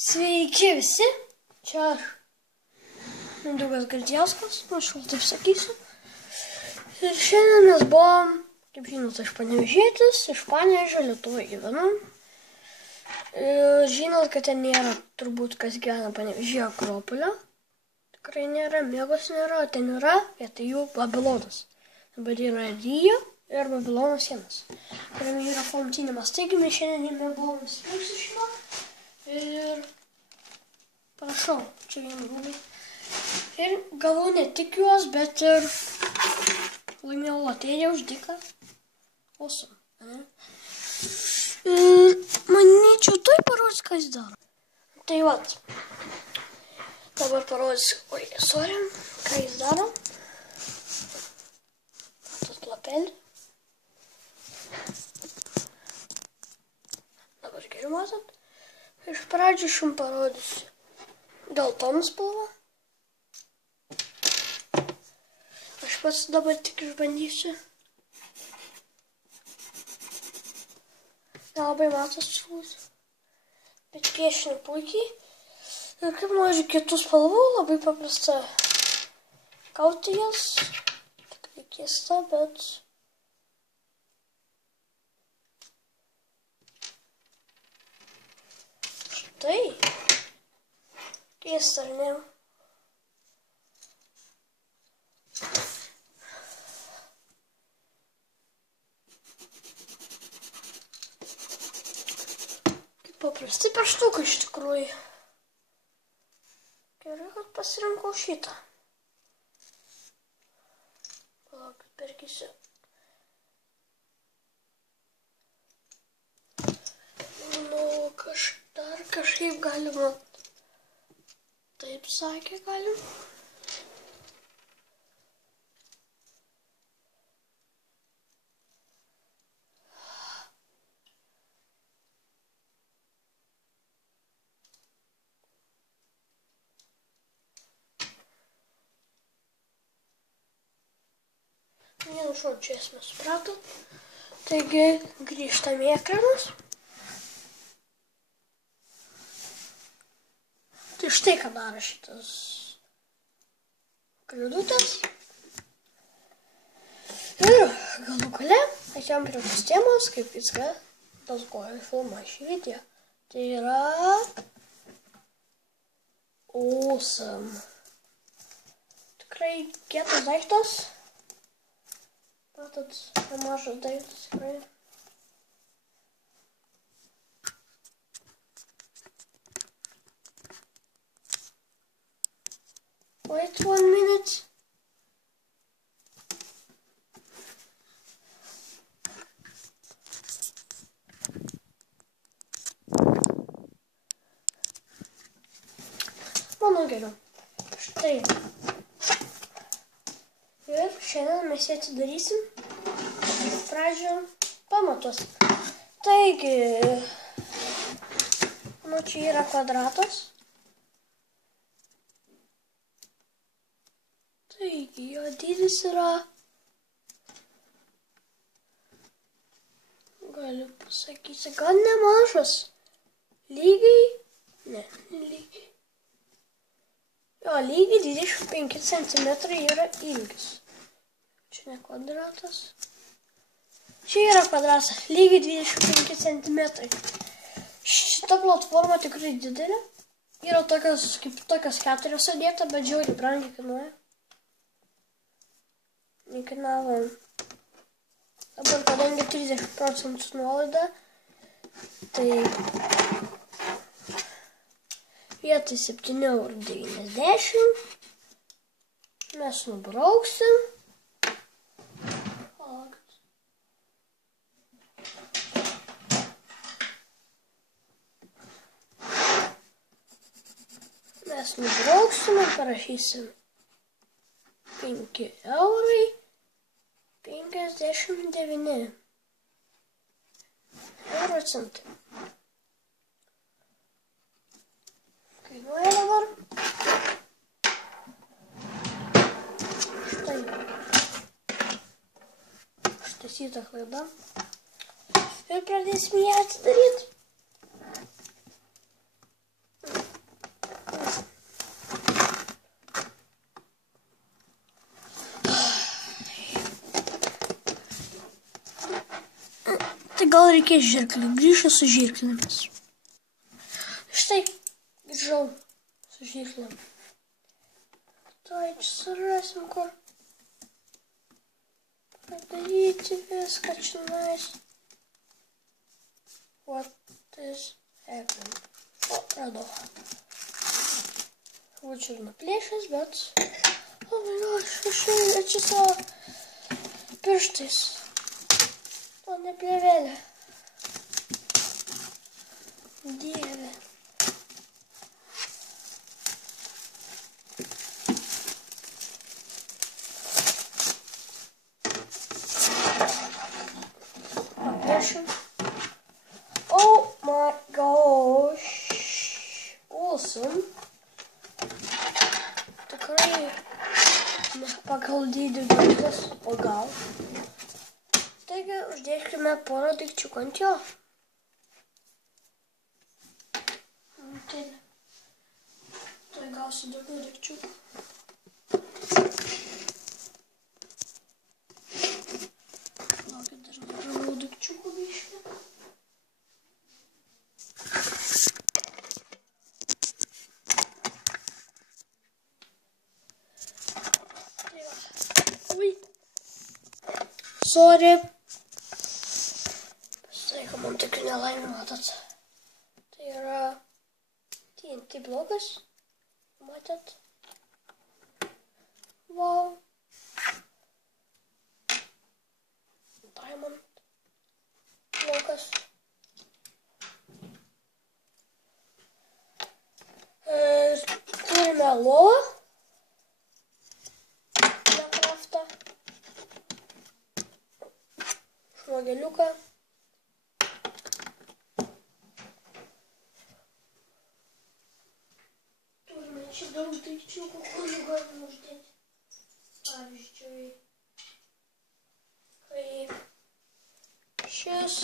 Sveiki visi, čia aš, Mindaugas Gardziauskas, aš jau taip sakysiu. Ir šiandien mes buvom, kaip žinot, aš Panevėžietis, iš Panevėžio Lietuvoje gyvenu. Ir žinot, kad ten nėra turbūt kas gyvena Panevėžyje Akropolio. Tikrai nėra, Mėgos nėra, ten yra vietoj jų Babilonas. Dabar yra Rio ir Babilono sienos, kuriame yra pamaitinimas. Taigi mes šiandien buvome nusipirkti šitą. Ir prašau, čia vieni rūbai. Ir gavau ne tik juos, bet ir laimėjau loteriją už dyką. Awesome. Manyčiau, tai parodys, ką jis daro. Tai vat. Dabar parodys, ką jis daro. Tas lapelį. Dabar geriau matot. Iš pradžių aš jums parodysiu geltoną spalvą. Aš pats dabar tik išbandysiu. Nelabai matosi šūs, bet piešinį puikiai. Ir kaip noriu kitų spalvų, labai paprasta gauti jas. Tikrai keista, bet... štai. Keista, ar ne? Paprasti pieštukai iš tikrųjų. Gerai, kad pasirinkau šitą. Palaukit, perkysiu. Nu, dar kažkaip galima. Taip sakė, galim. Vienu žodžiu, esame supratot. Taigi, grįžtame į ekranus. Tai štai ką daro šitas kliudutės. Ir galų gale atėjom prie tos temos, kaip viską tas goja filmuoja šį video. Tai yra awesome. Tikrai kietas daiktas. Matot, nemažas daiktas tikrai. Wait 1 minute. Manau geriau. Štai. Ir šiandien mes jį atidarysim. Pradžio pamatus. Taigi, nu čia yra kvadratas. Taigi, jo dydis yra, galiu pasakyti, gan nemažas. Lygiai, ne, lygiai. Jo, lygiai 25 cm yra ilgis. Čia ne kvadratas. Čia yra kvadratas, lygiai 25 cm. Šita platforma tikrai didelė. Yra tokios, kaip tokios 4 sudėta, bet žiauriai brangiai kainuoja. Nekainavo. Dabar, kadangi 30% nuolaida, tai vietoj 7,90 € mes nubrauksim. Mes nubrauksim ir parašysim 5,59 €. Kainuoja dabar. Štai. Ištaisyta klaida. Ir pradėsime ją atidaryti. gal reikės žirklį. Grįšiu su žirklėmis. Štai grįžau su žirklėm. Tuoj čia surasim, kur padaryti viską čionais. What is happening? O, radau. Būčiau ir nuplėšęs, bet... O, my gosh, aš čia savo pirštais. O, ne plėvelė. Dieve. Paplėšim. Oh my gosh. Awesome. Tikrai ne pagal dydį daiktas, o gal. Taigi, uždėkime porą daikčiukų ant jo. Tai gausiu daugiau daikčiukų. Laukit, dar negavau daikčiukų biškį. Ui. Sorry. Pasitaiko man tokių nelaimių, matot. Tai yra TNT blokas. Matėt? Wow. Diamond blokas. Turime lovą. Nekraftą. Švogeliuką. Turime čia daug daikčiukų, kurių galime uždėti. Pavyzdžiui, kai šis.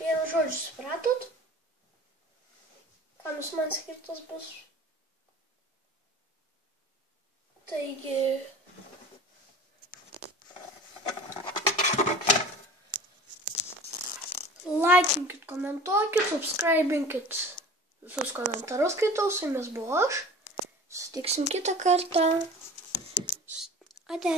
Vienu žodžiu, supratot? Kam jis man skirtas bus? Taigi... Laikinkit, komentuokit, subscribinkit. Visus komentarus skaitau, su jumis buvau aš. Sutiksim kitą kartą. Ate.